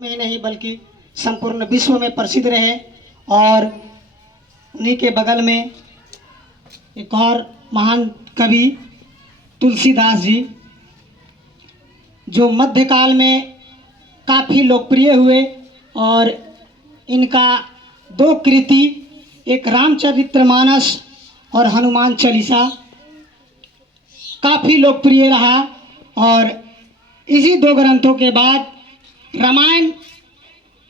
में ही नहीं बल्कि संपूर्ण विश्व में प्रसिद्ध रहे। और उन्हीं के बगल में एक और महान कवि तुलसीदास जी, जो मध्यकाल में काफ़ी लोकप्रिय हुए और इनका दो कृति, एक रामचरितमानस और हनुमान चालीसा काफ़ी लोकप्रिय रहा। और इसी दो ग्रंथों के बाद रामायण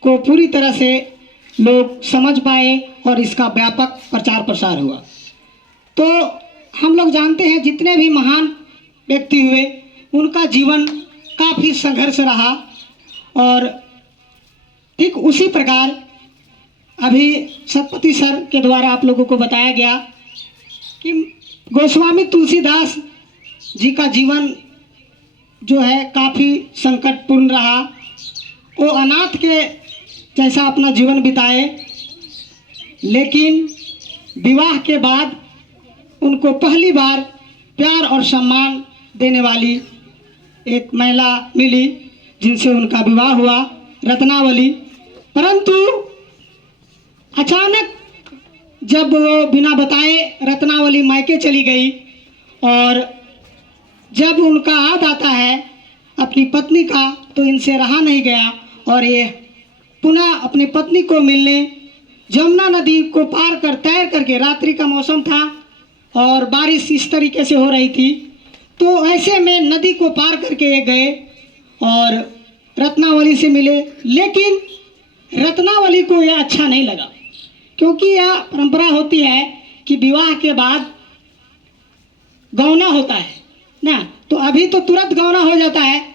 को पूरी तरह से लोग समझ पाए और इसका व्यापक प्रचार प्रसार हुआ। तो हम लोग जानते हैं जितने भी महान व्यक्ति हुए उनका जीवन काफ़ी संघर्ष रहा। और ठीक उसी प्रकार अभी सतपति सर के द्वारा आप लोगों को बताया गया कि गोस्वामी तुलसीदास जी का जीवन जो है काफ़ी संकटपूर्ण रहा। वो अनाथ के जैसा अपना जीवन बिताए, लेकिन विवाह के बाद उनको पहली बार प्यार और सम्मान देने वाली एक महिला मिली जिनसे उनका विवाह हुआ, रत्नावली। परंतु अचानक जब वो बिना बताए रत्नावली मायके चली गई और जब उनका याद आता है अपनी पत्नी का, तो इनसे रहा नहीं गया और ये पुनः अपनी पत्नी को मिलने जमुना नदी को पार कर तैर करके, रात्रि का मौसम था और बारिश इस तरीके से हो रही थी, तो ऐसे में नदी को पार करके ये गए और रत्नावली से मिले। लेकिन रत्नावली को यह अच्छा नहीं लगा, क्योंकि यह परंपरा होती है कि विवाह के बाद गौना होता है ना। तो अभी तो तुरंत गौना हो जाता है,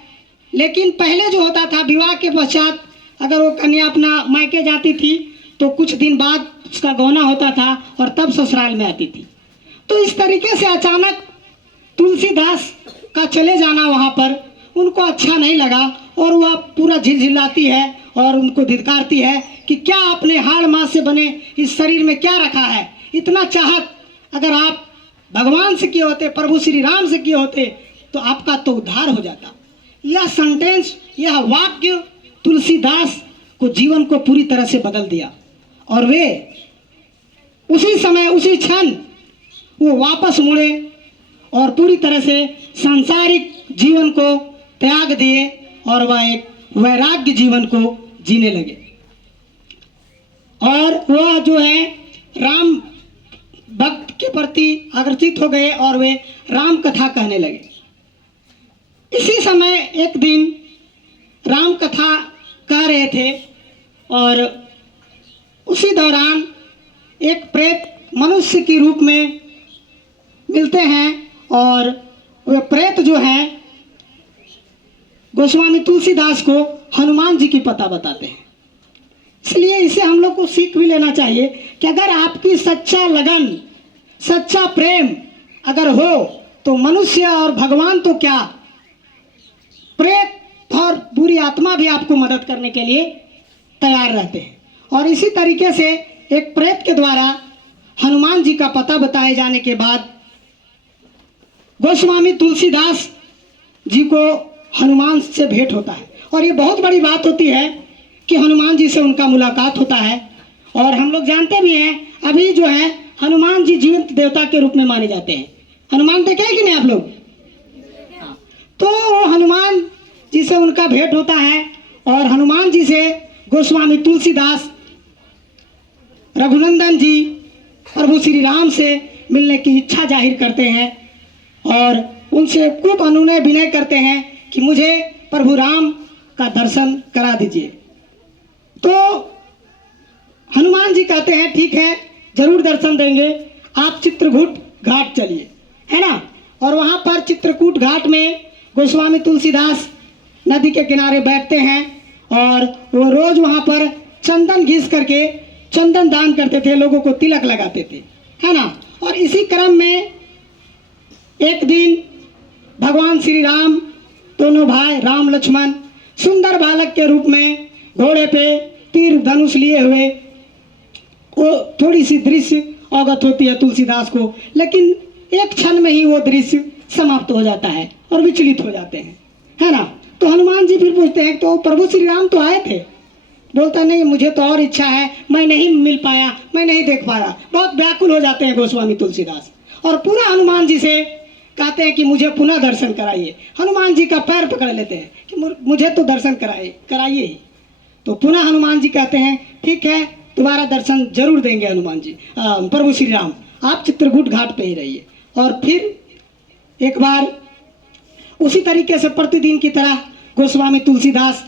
लेकिन पहले जो होता था विवाह के पश्चात अगर वो कन्या अपना मायके जाती थी तो कुछ दिन बाद उसका गौना होता था और तब ससुराल में आती थी। तो इस तरीके से अचानक तुलसीदास का चले जाना वहाँ पर उनको अच्छा नहीं लगा और वह पूरा झिलझिलाती है और उनको धिक्कारती है कि क्या आपने हाड़ मांस से बने इस शरीर में क्या रखा है। इतना चाहत अगर आप भगवान से किए होते, प्रभु श्री राम से किए होते, तो आपका तो उद्धार हो जाता। यह सेंटेंस, यह वाक्य तुलसीदास को जीवन को पूरी तरह से बदल दिया और वे उसी समय उसी क्षण वो वापस मुड़े और पूरी तरह से सांसारिक जीवन को त्याग दिए और वह एक वैराग्य जीवन को जीने लगे। और वह जो है राम भक्त के प्रति आकर्षित हो गए और वे राम कथा कहने लगे। इसी समय एक दिन राम कथा कह रहे थे और उसी दौरान एक प्रेत मनुष्य के रूप में मिलते हैं और वे प्रेत जो है गोस्वामी तुलसीदास को हनुमान जी की पता बताते हैं। इसलिए इसे हम लोग को सीख भी लेना चाहिए कि अगर आपकी सच्चा लगन, सच्चा प्रेम अगर हो तो मनुष्य और भगवान तो क्या, प्रेत और बुरी आत्मा भी आपको मदद करने के लिए तैयार रहते हैं। और इसी तरीके से एक प्रेत के द्वारा हनुमान जी का पता बताए जाने के बाद गोस्वामी तुलसीदास जी को हनुमान से भेंट होता है। और ये बहुत बड़ी बात होती है कि हनुमान जी से उनका मुलाकात होता है। और हम लोग जानते भी हैं अभी जो है हनुमान जी जीवंत देवता के रूप में माने जाते हैं। हनुमान देखे हैं कि नहीं आप लोग? तो हनुमान जी से उनका भेंट होता है और हनुमान जी से गोस्वामी तुलसीदास रघुनंदन जी प्रभु श्री राम से मिलने की इच्छा जाहिर करते हैं और उनसे खूब अनुनय विनय करते हैं कि मुझे प्रभु राम का दर्शन करा दीजिए। तो हनुमान जी कहते हैं ठीक है, जरूर दर्शन देंगे, आप चित्रकूट घाट चलिए, है ना। और वहाँ पर चित्रकूट घाट में गोस्वामी तुलसीदास नदी के किनारे बैठते हैं और वो रोज वहाँ पर चंदन घिस करके चंदन दान करते थे, लोगों को तिलक लगाते थे, है ना। और इसी क्रम में एक दिन भगवान श्री राम, दोनों भाई राम लक्ष्मण सुंदर बालक के रूप में घोड़े पे तीर धनुष लिए हुए, वो थोड़ी सी दृश्य अवगत होती है तुलसीदास को, लेकिन एक क्षण में ही वो दृश्य समाप्त हो जाता है और विचलित हो जाते हैं, है ना। तो हनुमान जी फिर पूछते हैं तो प्रभु श्री राम तो आए थे। बोलता नहीं, मुझे तो और इच्छा है, मैं नहीं मिल पाया, मैं नहीं देख पाया। बहुत व्याकुल हो जाते हैं गोस्वामी तुलसीदास और पूरा हनुमान जी से कहते हैं कि मुझे पुनः दर्शन कराइए। हनुमान जी का पैर पकड़ लेते हैं कि मुझे तो दर्शन कराइए ही। तो पुनः हनुमान जी कहते हैं ठीक है, दोबारा दर्शन जरूर देंगे हनुमान जी, प्रभु श्री राम, आप चित्रकूट घाट पे ही रहिए। और फिर एक बार उसी तरीके से प्रतिदिन की तरह गोस्वामी तुलसीदास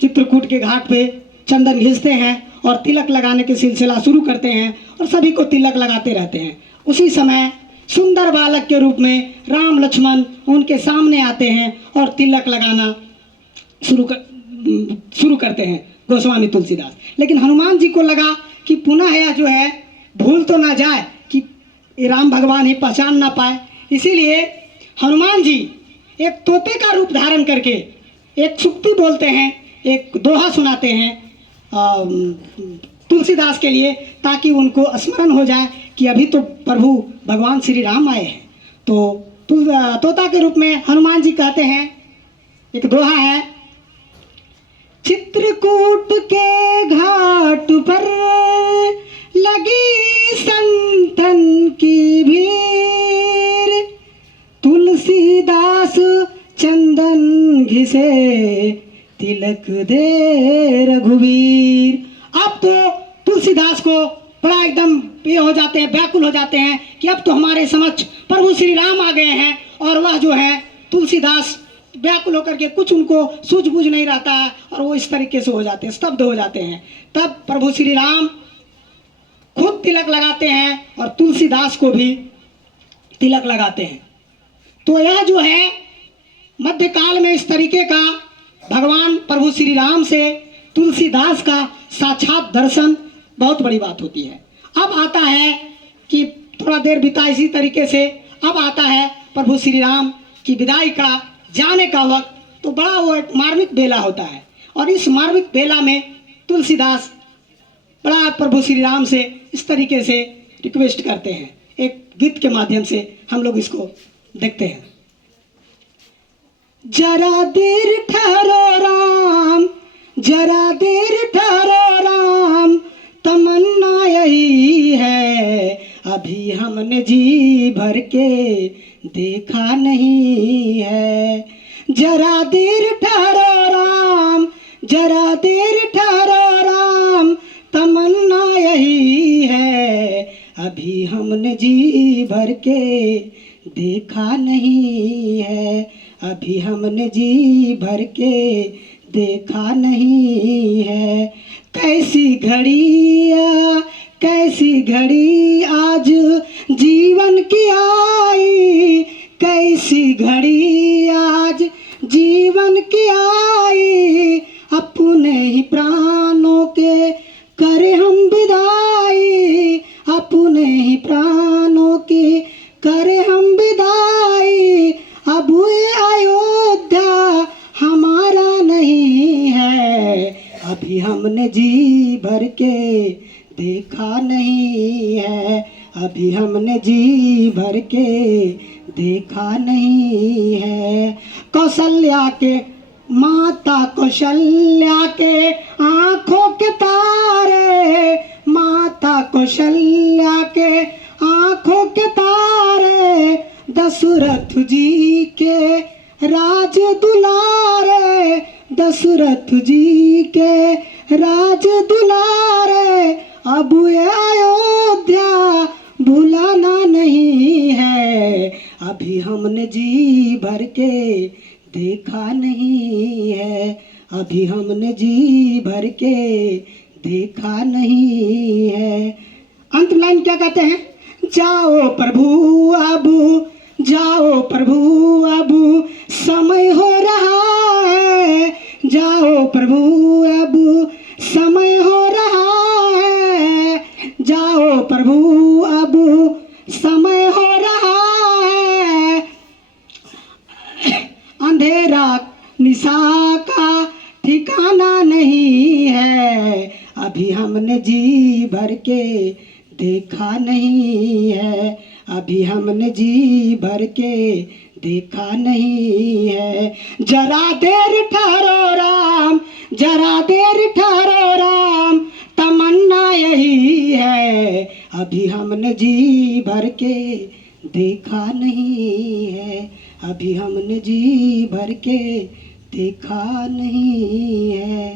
चित्रकूट के घाट पे चंदन घिसते हैं और तिलक लगाने के सिलसिला शुरू करते हैं और सभी को तिलक लगाते रहते हैं। उसी समय सुंदर बालक के रूप में राम लक्ष्मण उनके सामने आते हैं और तिलक लगाना शुरू करते हैं गोस्वामी तुलसीदास। लेकिन हनुमान जी को लगा कि पुनः यह जो है भूल तो ना जाए कि ये राम भगवान ही पहचान ना पाए, इसीलिए हनुमान जी एक तोते का रूप धारण करके एक सुक्ति बोलते हैं, एक दोहा सुनाते हैं तुलसीदास के लिए, ताकि उनको स्मरण हो जाए कि अभी तो प्रभु भगवान श्री राम आए हैं। तो तोता के रूप में हनुमान जी कहते हैं, एक दोहा है, चित्रकूट के घाट पर लगी संतन की भीड़, तुलसीदास चंदन घिसे तिलक दे रघुवीर। अब तो तुलसीदास को बड़ा एकदम ये हो जाते हैं, व्याकुल हो जाते हैं कि अब तो हमारे समक्ष प्रभु श्री राम आ गए हैं। और वह जो है तुलसीदास व्याकुल होकर के कुछ उनको सूझबूझ नहीं रहता है और वो इस तरीके से हो जाते हैं, स्तब्ध हो जाते हैं। तब प्रभु श्री राम खुद तिलक लगाते हैं और तुलसीदास को भी तिलक लगाते हैं। तो यह जो है मध्यकाल में इस तरीके का भगवान प्रभु श्री राम से तुलसीदास का साक्षात दर्शन बहुत बड़ी बात होती है। अब आता है कि थोड़ा देर बिता इसी तरीके से, अब आता है प्रभु श्री राम की विदाई का, जाने का वक्त। तो बड़ा वो एक मार्मिक बेला होता है और इस मार्मिक बेला में तुलसीदास बड़ा प्रभु श्री राम से इस तरीके से रिक्वेस्ट करते हैं। एक गीत के माध्यम से हम लोग इसको देखते हैं। जरा देर ठहरो राम, जरा देर ठहरो राम, तमन्ना यही है, अभी हमने जी भर के देखा नहीं है। जरा देर ठहरो राम, जरा देर ठहरो राम, तमन्ना यही है, अभी हमने जी भर के देखा नहीं है, अभी हमने जी भर के देखा नहीं है। कैसी घड़ी कैसी घड़ी आज जीवन की आई, कैसी घड़ी आज जीवन की आई, अपने ही प्राणों के करे हम विदाई, अपने ही प्राणों की करे हम विदाई, अब ये अयोध्या हमारा नहीं है, अभी हमने जी भर के देखा नहीं है, अभी हमने जी भर के देखा नहीं है। कौशल्या के माता कौशल्या के आँखों के तारे, माता कौशल्या के आँखों के तारे, दशरथ जी के राज दुलारे, दशरथ जी के राज दुलारे, अब ये अयोध्या भुलाना नहीं है, अभी हमने जी भर के देखा नहीं है, अभी हमने जी भर के देखा नहीं है। अंत लाइन क्या कहते हैं, जाओ प्रभु अब, जाओ प्रभु अब समय हो रहा है, जाओ प्रभु अब समय हो रहा है, जाओ प्रभु अब समय हो रहा है, अंधेरा निशा का ठिकाना नहीं है, अभी हमने जी भर के देखा नहीं है, अभी हमने जी भर के देखा नहीं है। जरा देर ठहरो राम, जरा देर ठहरो राम, तमन्ना यही है, अभी हमने जी भर के देखा नहीं है, अभी हमने जी भर के देखा नहीं है।